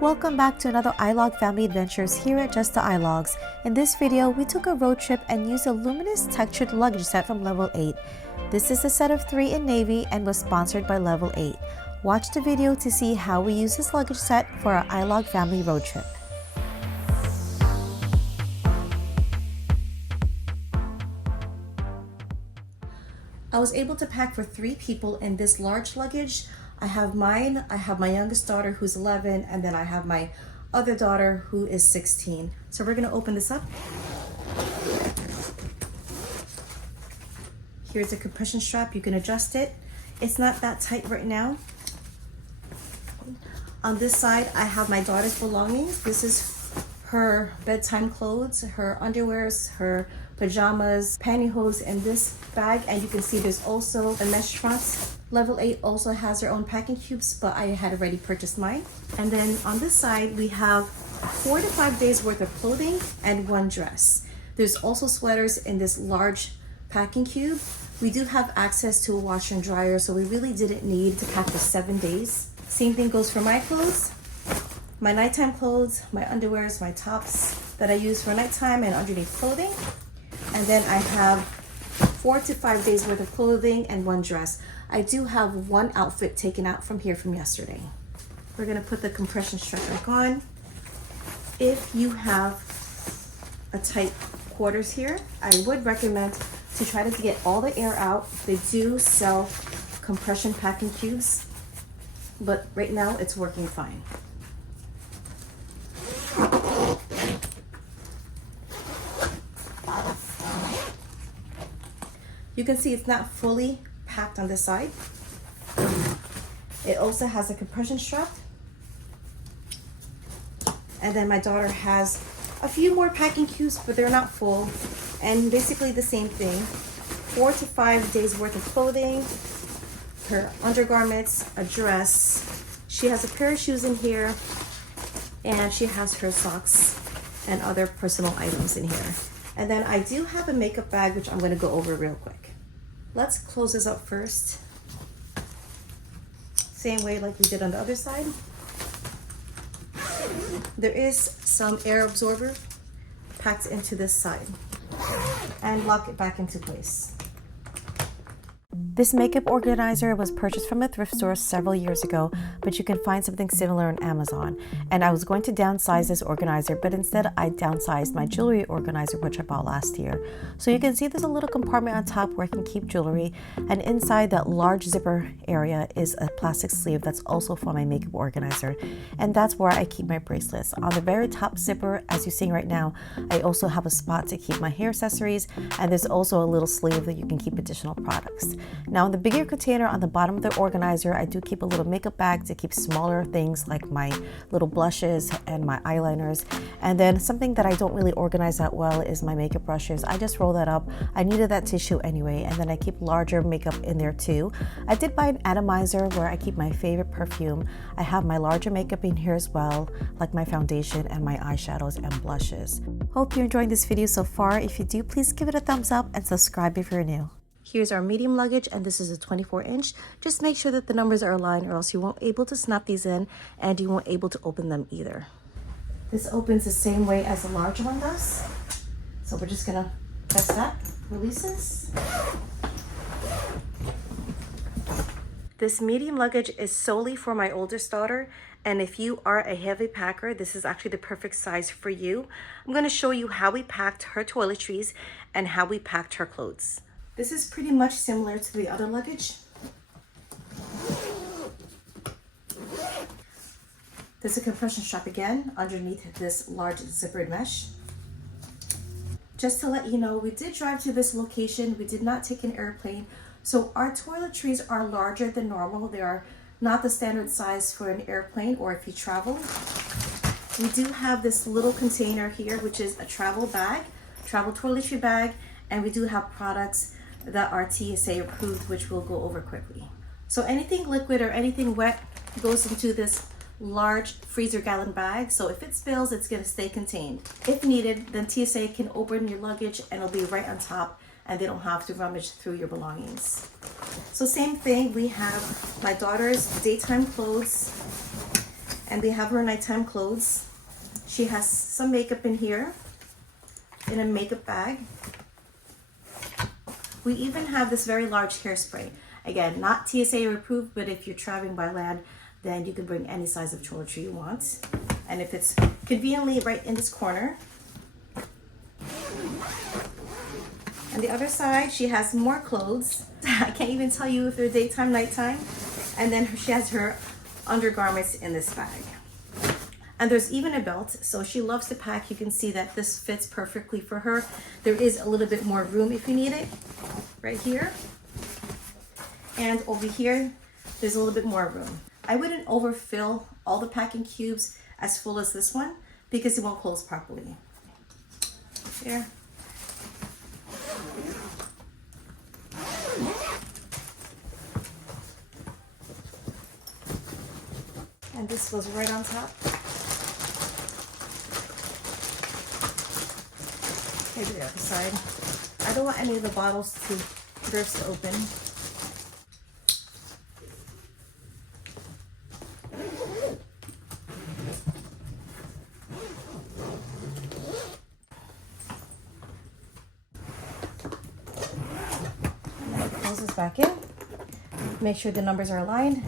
Welcome back to another iLog family adventures here at Just the iLogs. In this video, we took a road trip and used a luminous textured luggage set from Level 8. This is a set of 3 in navy and was sponsored by Level 8. Watch the video to see how we use this luggage set for our iLog family road trip. I was able to pack for 3 people in this large luggage. I have mine, I have my youngest daughter who's 11, and then I have my other daughter who is 16. So we're gonna open this up. Here's a compression strap, you can adjust it. It's not that tight right now. On this side, I have my daughter's belongings. This is her bedtime clothes, her underwears, her pajamas, pantyhose in this bag, and you can see there's also a mesh front. Level 8 also has their own packing cubes, but I had already purchased mine. And then on this side, we have 4 to 5 days worth of clothing and 1 dress. There's also sweaters in this large packing cube. We do have access to a washer and dryer, so we really didn't need to pack for 7 days. Same thing goes for my clothes. My nighttime clothes, my underwears, my tops that I use for nighttime and underneath clothing. And then I have 4 to 5 days worth of clothing and 1 dress. I do have 1 outfit taken out from here from yesterday. We're gonna put the compression strap back on. If you have a tight quarters here, I would recommend to try to get all the air out. They do sell compression packing cubes, but right now it's working fine. You can see it's not fully packed on this side. It also has a compression strap. And then my daughter has a few more packing cubes, but they're not full. And basically the same thing. 4 to 5 days worth of clothing, her undergarments, a dress. She has a pair of shoes in here, and she has her socks and other personal items in here. And then I do have a makeup bag, which I'm gonna go over real quick. Let's close this up first. Same way like we did on the other side. There is some air absorber packed into this side, and lock it back into place. This makeup organizer was purchased from a thrift store several years ago, but you can find something similar on Amazon. And I was going to downsize this organizer, but instead I downsized my jewelry organizer, which I bought last year. So you can see there's a little compartment on top where I can keep jewelry, and inside that large zipper area is a plastic sleeve that's also for my makeup organizer. And that's where I keep my bracelets. On the very top zipper, as you're seeing right now, I also have a spot to keep my hair accessories, and there's also a little sleeve that you can keep additional products. Now in the bigger container on the bottom of the organizer, I do keep a little makeup bag to keep smaller things like my little blushes and my eyeliners. And then something that I don't really organize that well is my makeup brushes. I just roll that up. I needed that tissue anyway, and then I keep larger makeup in there too. I did buy an atomizer where I keep my favorite perfume. I have my larger makeup in here as well, like my foundation and my eyeshadows and blushes. Hope you're enjoying this video so far. If you do, please give it a thumbs up and subscribe if you're new. Here's our medium luggage, and this is a 24-inch. Just make sure that the numbers are aligned, or else you won't be able to snap these in, and you won't be able to open them either. This opens the same way as the large one does. So we're just gonna press that, releases. This medium luggage is solely for my oldest daughter, and if you are a heavy packer, this is actually the perfect size for you. I'm gonna show you how we packed her toiletries and how we packed her clothes. This is pretty much similar to the other luggage. There's a compression strap again underneath this large zippered mesh. Just to let you know, we did drive to this location. We did not take an airplane. So our toiletries are larger than normal. They are not the standard size for an airplane or if you travel. We do have this little container here, which is a travel bag, travel toiletry bag, and we do have products that are TSA approved, which we'll go over quickly. So anything liquid or anything wet goes into this large freezer gallon bag. So if it spills, it's gonna stay contained. If needed, then TSA can open your luggage and it'll be right on top, and they don't have to rummage through your belongings. So same thing, we have my daughter's daytime clothes And we have her nighttime clothes. She has some makeup in here, in a makeup bag. We even have this very large hairspray. Again, not TSA approved, but if you're traveling by land, then you can bring any size of toiletry you want. And if it's conveniently right in this corner. On the other side, she has more clothes. I can't even tell you if they're daytime, nighttime. And then she has her undergarments in this bag. And there's even a belt, so she loves to pack. You can see that this fits perfectly for her. There is a little bit more room if you need it, right here. And over here, there's a little bit more room. I wouldn't overfill all the packing cubes as full as this one because it won't close properly. There. And this goes right on top. Maybe the other side. I don't want any of the bottles to burst open. Close this back in. Make sure the numbers are aligned.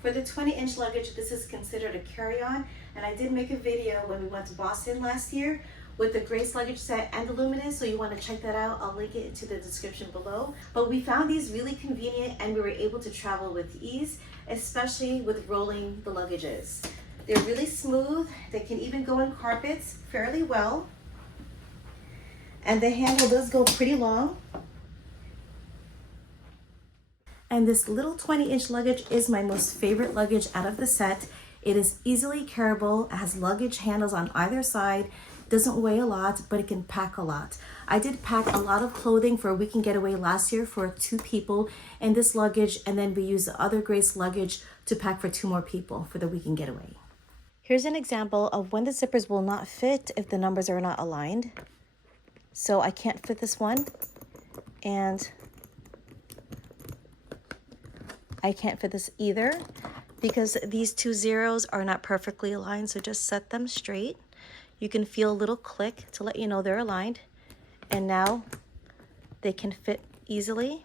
For the 20-inch luggage, this is considered a carry-on, and I did make a video when we went to Boston last year with the Grace Luggage Set and the Luminous, so you want to check that out. I'll link it into the description below. But we found these really convenient, and we were able to travel with ease, especially with rolling the luggages. They're really smooth. They can even go in carpets fairly well. And the handle does go pretty long. And this little 20-inch luggage is my most favorite luggage out of the set. It is easily carryable, it has luggage handles on either side, doesn't weigh a lot, but it can pack a lot. I did pack a lot of clothing for a weekend getaway last year for 2 people in this luggage, and then we used the other Grace luggage to pack for 2 more people for the weekend getaway. Here's an example of when the zippers will not fit if the numbers are not aligned. So I can't fit this one, and I can't fit this either because these 2 zeros are not perfectly aligned, so just set them straight. You can feel a little click to let you know they're aligned, and now they can fit easily.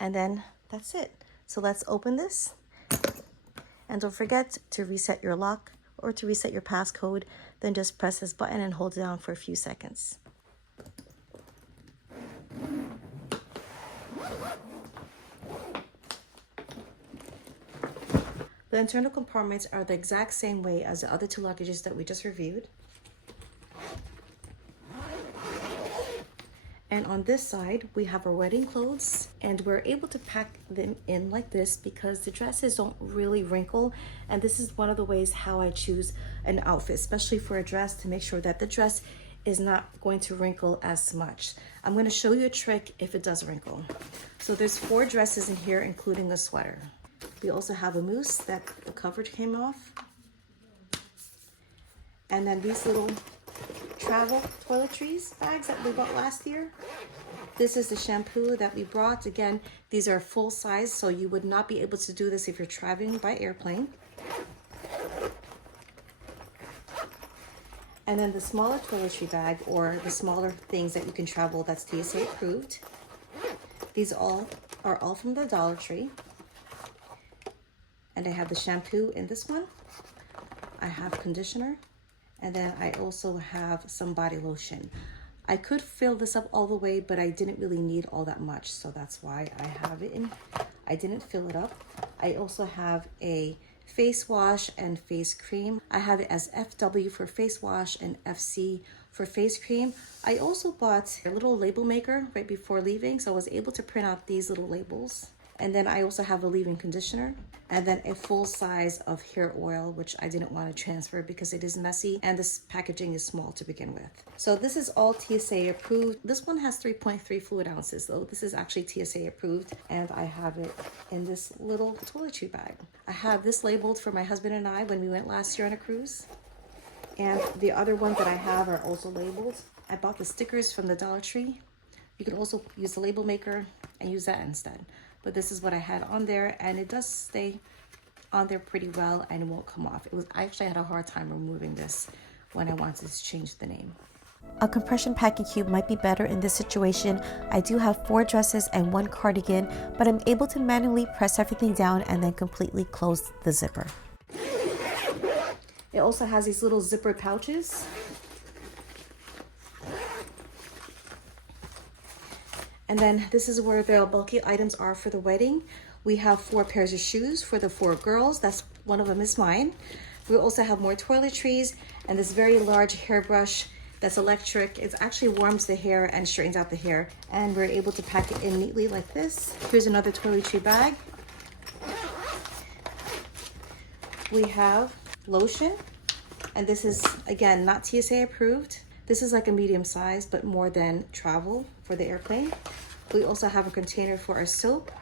And then that's it. So let's open this. And don't forget to reset your lock or to reset your passcode. Then just press this button and hold it down for a few seconds. The internal compartments are the exact same way as the other 2 luggages that we just reviewed. And on this side, we have our wedding clothes, and we're able to pack them in like this because the dresses don't really wrinkle. And this is one of the ways how I choose an outfit, especially for a dress, to make sure that the dress is not going to wrinkle as much. I'm going to show you a trick if it does wrinkle. So there's 4 dresses in here, including a sweater. We also have a mousse that the coverage came off. And then these little travel toiletries bags that we bought last year. This is the shampoo that we brought. Again, these are full size, so you would not be able to do this if you're traveling by airplane. And then the smaller toiletry bag, or the smaller things that you can travel that's TSA approved. These are all from the Dollar Tree. And I have the shampoo in this one. I have conditioner. And then I also have some body lotion. I could fill this up all the way, but I didn't really need all that much. So that's why I have it in. I didn't fill it up. I also have a face wash and face cream. I have it as FW for face wash and FC for face cream. I also bought a little label maker right before leaving, so I was able to print out these little labels. And then I also have a leave-in conditioner, and then a full size of hair oil, which I didn't want to transfer because it is messy and this packaging is small to begin with. So this is all TSA approved. This one has 3.3 fluid ounces though. This is actually TSA approved, and I have it in this little toiletry bag. I have this labeled for my husband and I when we went last year on a cruise. And the other ones that I have are also labeled. I bought the stickers from the Dollar Tree. You can also use the label maker and use that instead. But this is what I had on there, and it does stay on there pretty well and it won't come off. I actually had a hard time removing this when I wanted to change the name. A compression packing cube might be better in this situation. I do have 4 dresses and 1 cardigan, but I'm able to manually press everything down and then completely close the zipper. It also has these little zipper pouches. And then this is where the bulky items are for the wedding. We have 4 pairs of shoes for the 4 girls. That's one of them is mine. We also have more toiletries and this very large hairbrush that's electric. It actually warms the hair and straightens out the hair. And we're able to pack it in neatly like this. Here's another toiletry bag. We have lotion. And this is, again, not TSA approved. This is like a medium size, but more than travel for the airplane. We also have a container for our soap.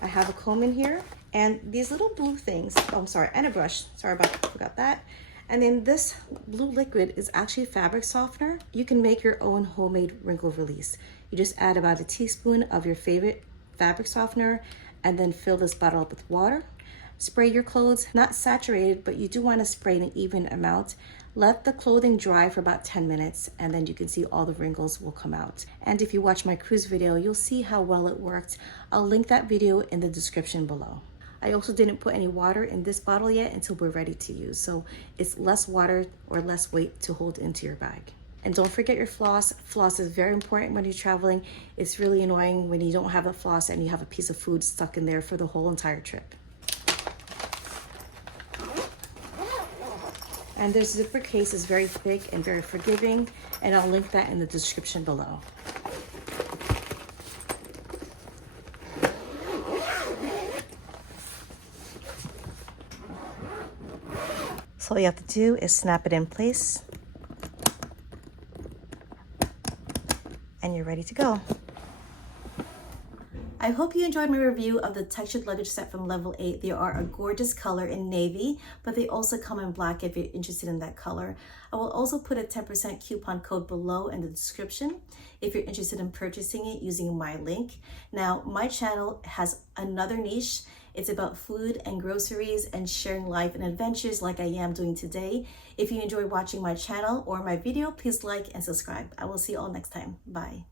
I have a comb in here and these little blue things. Oh, I'm sorry, and a brush. Sorry forgot that. And then this blue liquid is actually fabric softener. You can make your own homemade wrinkle release. You just add about a teaspoon of your favorite fabric softener and then fill this bottle up with water. Spray your clothes, not saturated, but you do want to spray in an even amount. Let the clothing dry for about 10 minutes and then you can see all the wrinkles will come out. And if you watch my cruise video, you'll see how well it worked. I'll link that video in the description below. I also didn't put any water in this bottle yet until we're ready to use. So it's less water or less weight to hold into your bag. And don't forget your floss. Floss is very important when you're traveling. It's really annoying when you don't have a floss and you have a piece of food stuck in there for the whole entire trip. And their zipper case is very thick and very forgiving, and I'll link that in the description below. So all you have to do is snap it in place, and you're ready to go. I hope you enjoyed my review of the Textured Luggage set from Level 8. They are a gorgeous color in navy, but they also come in black if you're interested in that color. I will also put a 10% coupon code below in the description if you're interested in purchasing it using my link. Now, my channel has another niche. It's about food and groceries and sharing life and adventures like I am doing today. If you enjoy watching my channel or my video, please like and subscribe. I will see you all next time. Bye.